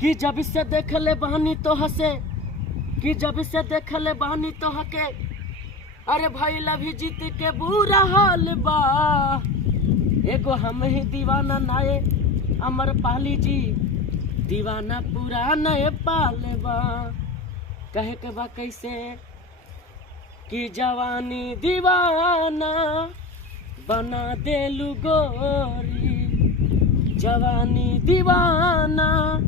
कि जब से देख ले बहनी तो हंसे, कि जब से देख ले बहनी तो हके। अरे भाई लभी जीत के बुरा हाल बा, एगो हम ही दीवाना नाये अमर पाली जी, दीवाना पूरा नए पाले बा। कहे के बा कैसे कि जवानी दीवाना बना देलू गोरी, जवानी दीवाना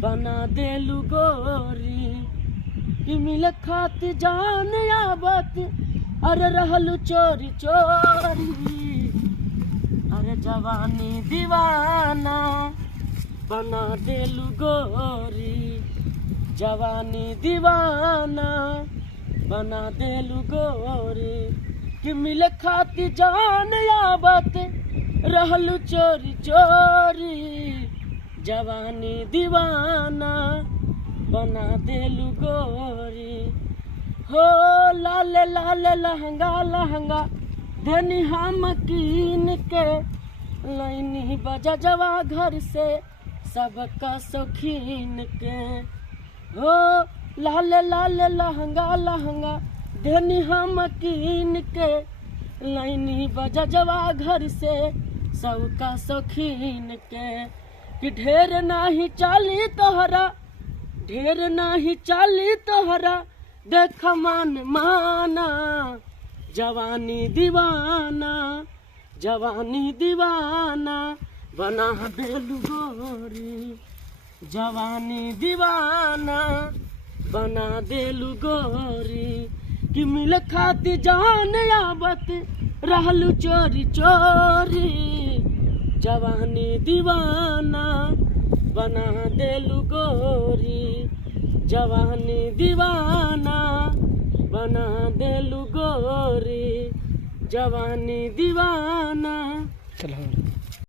बना देलू गोरी। कि मिल खात जान आबत अरे रहलू चोरी चोरी। अरे जवानी दीवाना बना देलू गोरी, जवानी दीवाना बना देलू गोरी। कि मिल खाती जान आबत रहलू चोरी चोरी, जवानी दीवाना बना देलू गोरी। हो लाल लाल लहंगा लहंगा धनी हम कीन के, लैनी बजा जवा घर से सबका शौकीन के। हो लाल लाल लहंगा लहंगा धनी हम कीन के, लैनी बजा जवा घर से सबका शौकीन के। कि ढेर नाही चाली तोहरा, ढेर नाही चाली तोहरा देख मान माना। जवानी दीवाना, जवानी दीवाना बना देलू गोरी, जवानी दीवाना बना देलू गोरी। कि मिल खाती जान आबत रहलू चोरी चोरी, जवानी दीवाना बना देलू गोरी, जवानी दीवाना बना देलू गोरी, जवानी दीवाना। चलो।